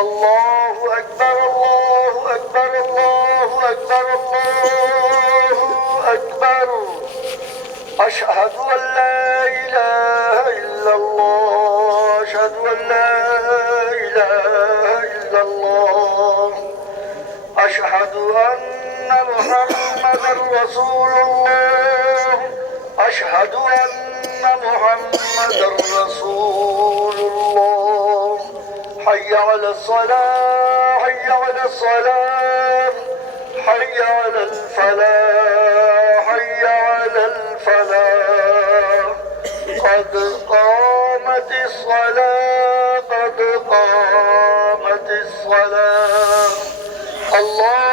الله أكبر الله أكبر الله أكبر الله أكبر. أشهد أن لا إله إلا الله أشهد أن لا إله إلا الله أشهد أن محمدا رسول الله أشهد أن محمدا رسول الله. حي على الصلاة حي على الصلاة حي على الفلاح حي على الفلاح. قد قامت الصلاة قد قامت الصلاة. الله